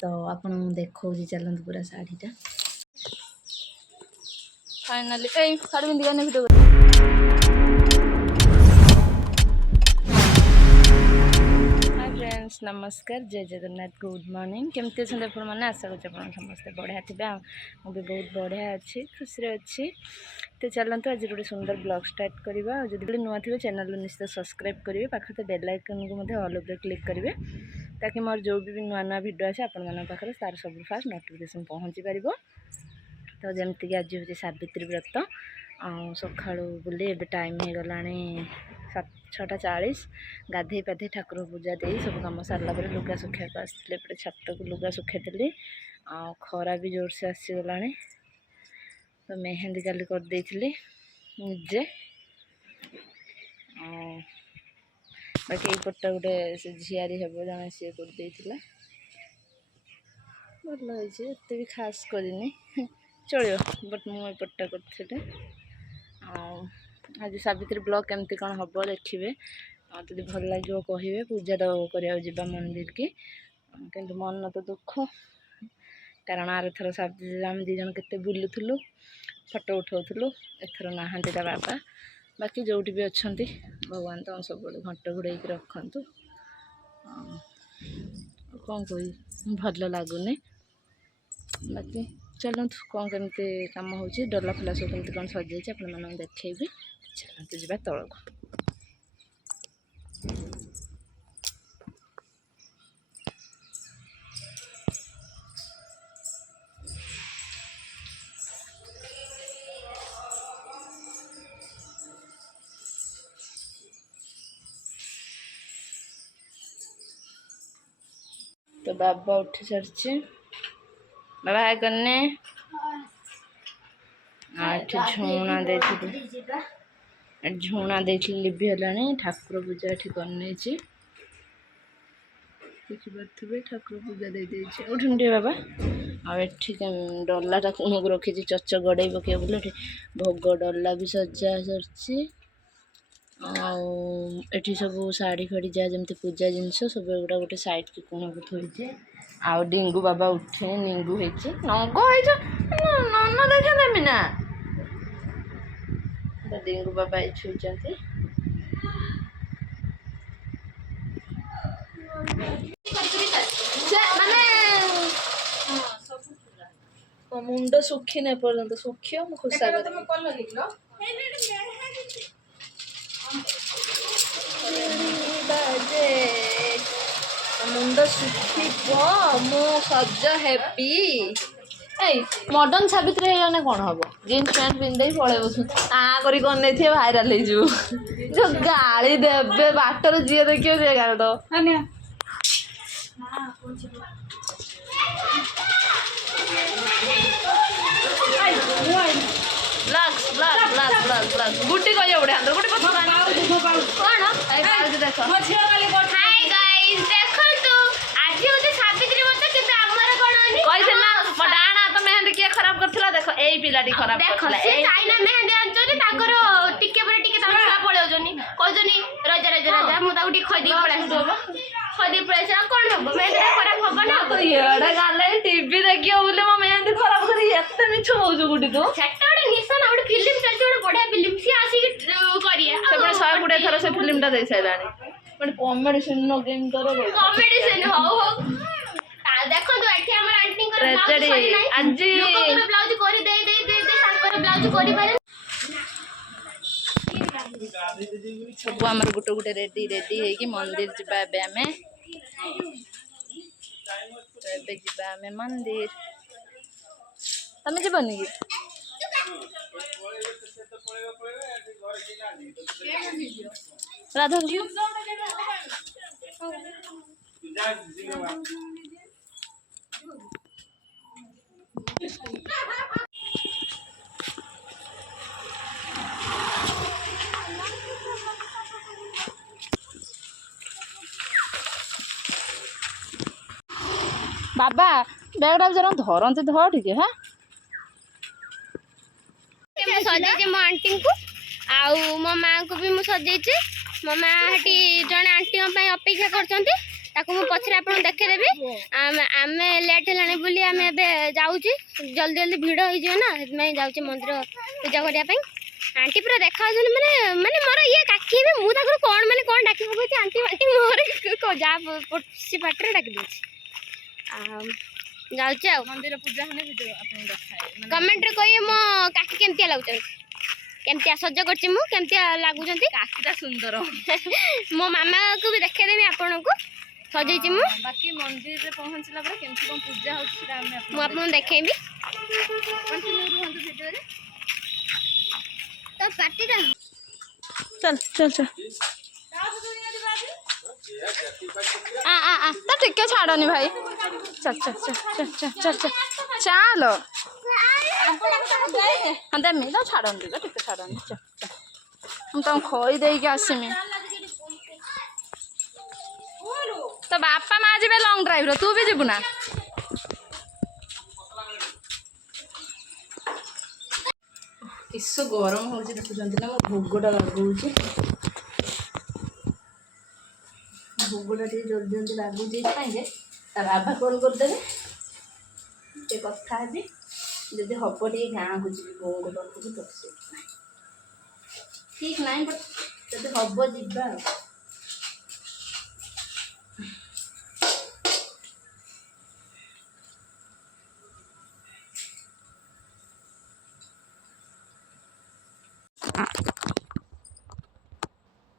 तो आपण देखो चलते पूरा शाढ़ीटा फाइनली शाढ़ी पिंधिका भिडियो हाय फ्रेंड्स नमस्कार जय जगन्नाथ गुड मॉर्निंग केमती अच्छा मैंने आशा करें समस्ते बढ़िया थे मुझे बहुत बढ़िया अच्छी खुशी अच्छी तो चलते आज गोटे सुंदर ब्लॉग स्टार्ट करवा जो नुआ थे चैनल निश्चित सब्सक्राइब करेंगे पाखे बेल आइकन को ऑल ओवर क्लिक करेंगे ताकि मोर जो भी नुआ नुआ भिडियो अच्छे आपंकर तार सब फास्ट नोटिफिकेशन पहुँची पार तो जमती आज हूँ सावित्री व्रत सका बुले ए टाइम हो गला 6:40 गाधे पाधे ठाकुर पूजा दे सब कम सारा पर लुगा सुखा को आसते छत को लुगा सुखाई खरा भी जोर से आसीगला तो मेहंदी काली करदे निजे बाकी पट्टा गोटे से झियारी हे जन सी करदे भल होते भी खास करनी चलो बट मुझे पट्टा कर आज सावित्री ब्लॉग केमती कौन हम देखिए तो भल लगे कहे पूजा करवा मंदिर की किंतु मन तो दुख कारण आर थर सावित्री आम दी जन के बुलूलु फोटो उठाऊलु एथर नहांती ता बाबा बाकी जोटी भी अच्छा भगवान तो सब घंट घोड़े रखु कौन कही भल लगुनि बाकी चलतु कौन केमती कम हो डला फला सब केमती कौन सजाई आप देखी चलते जा तौक तो बाबा उठी सारी बाबा हाय करने झुणा दे झुणा लिभि है ठाकुर पूजा ये करने देखिपे ठाकुर पूजा दे उठे बाबा आठी डलाटा मुझे रखी चच गड़े पक बोले भोग डला भी सजा सर एठी सब शाढ़ी फाड़ी जहाँ जमी पूजा जिनस सब गुड़ा गोटे साइड की कोण को थोड़े आउ डिंगू बाबा उठे निंगू होती नंग नन देखा देमी ना डिंगू बाबा ये छुईंट मुंड सुखी नहीं पर्यंत सुखी खुशा मुंड सुखी मु सज हेबी मॉडर्न सावित्री होने कौन हम जीन्स पैंट पिंधे पड़े बस करी भाइराल हो जो गाड़ी देवे बाटर जी देखिए सी गाड़ दो गुटी कह बड़े हाथ गुटी कौन देख खराब करथिला देखो एई पिलाटी खराब करथिला ए चाइना मेहंदी आंचोनी ताकर टिके पर टिके ता छुआ पळेजोनी कहजोनी राजा राजा राजा मु ताउ टी खदी पळा खदी पळा कोन हबो मेहंदी खराब हबो ना तो एडा गाले टीवी देखियो बोले म मेहंदी खराब करी एते मिछ होजो गुडी तो सेटडे निसन आउड फिल्म चलती ओड बढ़िया फिल्म सी आसी करिया से बड़े 120 थरा से फिल्म ता दे साइलानी बट कॉमेडी सीन नो गेम करो कॉमेडी सीन हो देखो तो एठी हमर आंटी को ब्लाउज करी दे ताकर ब्लाउज करी पारे सब हमर गुटे गुटे रेडी रेडी हे कि मंदिर जिबा बे हमें तो एबे जिबा हमें मंदिर तमे जेबनी कि राधा बाबा बैगटा जरा धरते धर टे हाँ सजे मो आंटी को आउ मो माँ को भी मुझे सजे मो माँ हटी जड़े आंटी अपेक्षा कर ताको मु पछरे आपन देखैदेबी आमे लेट हेलानी बोली आमे एबे जाउची जल्दी जल्दी भिड़ होई जे ना सेतमै जाउची मंदिर पूजा करिया पई आंटी पूरा देखा माने माने मोर ये काकी भी मु ताको कोन माने कोन डाकी पकोची आंटी आंटी मोर को जा पछी पाटरे डाकी देछि जाउची आ मंदिर पूजा हने वीडियो आपन देखाए कमेंट रे कहिए मो काकी केमतिया लागुचन केमतिया सज्ज करछि मु केमतिया लागुचंती काकीटा सुंदर मो मामा को भी देखै देबी आपन को सजैछि मु बाकी मंदिर रे पहुंचला पर केमति कोन पूजा होछि सेटा हम मु आपन देखैबी कंटिन्यू रहंतु वीडियो रे तो पार्टी रा चल चल चल आ तो ठीक है छाड़नी भाई चल चल चल चल चल चल चल चलो हाँ देमी तो छाड़नी तो ठीक छाड़नी चल चल हम तुम खोई दे आसमी तो बापा माँ जी लंग ड्राइव तू भी जीवु ना किस गरम हो देखुं ना मो भोगटा लगुच भोगटा जल्दी जल्दी लगुच बाबा कल करदे कथा जी जदि हम टे गाँ को जी बों पाखक तो ठीक ना बट जब हम जा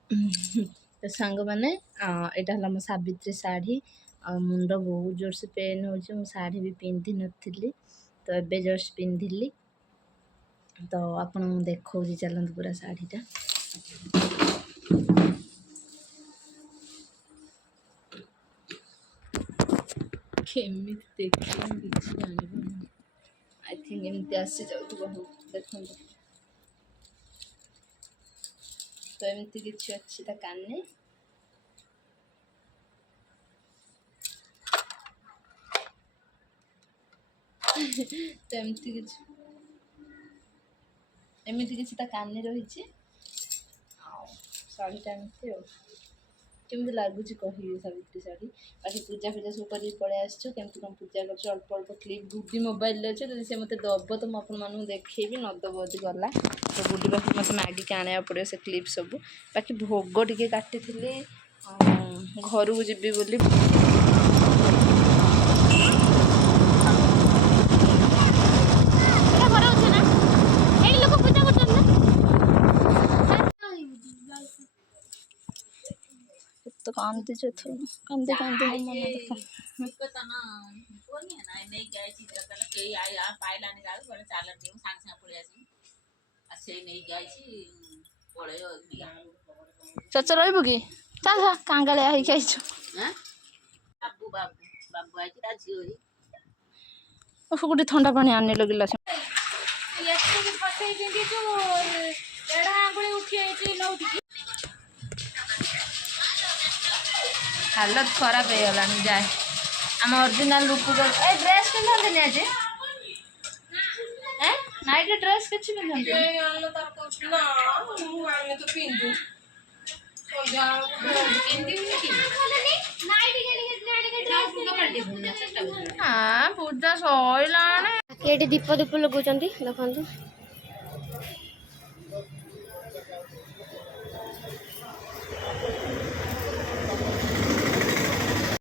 तो सांग मैंने यहाँ मो सावित्री शाढ़ी मुंड बहुत जोर से पेन हो शाढ़ी भी पिंधि नी तो एबे जस्ट पिंधिली तो आपन देखो चलते पूरा शाढ़ीटा केमी देख आई थिंक एमती आसी जाऊ देखो तो एमती किसी अच्छी काने तो एमती किसी काने रही शाढ़ीटा एमती केमती लगुच कहि सावित्री शाढ़ी बाकी पूजा पूजा सब कर पलि आसचु केमती कौन पूजा कर अल्प अल्प क्लिप गुडी मोबाइल अच्छे जब से मत दब तो मुझे देखेबी न दब यदि गला तो गुडी पाखे मत मागिक आने पड़ो से क्लिप सब बाकी भोग टे काटी घर को जीवी बोली तो कांदी जो थो कांदी कांदी मन देखा चच रही कि चल कांगालिया होगी आईचु गोटे ठंडा पानी आने लगिला हालत खराब हो गला जाए आम ओरिजिनल लुक ड्रेस पिंधे आज नाइट ड्रेस किसी पिंधे हाँ पूजा सैला ये दीप दीप लगुंट देखु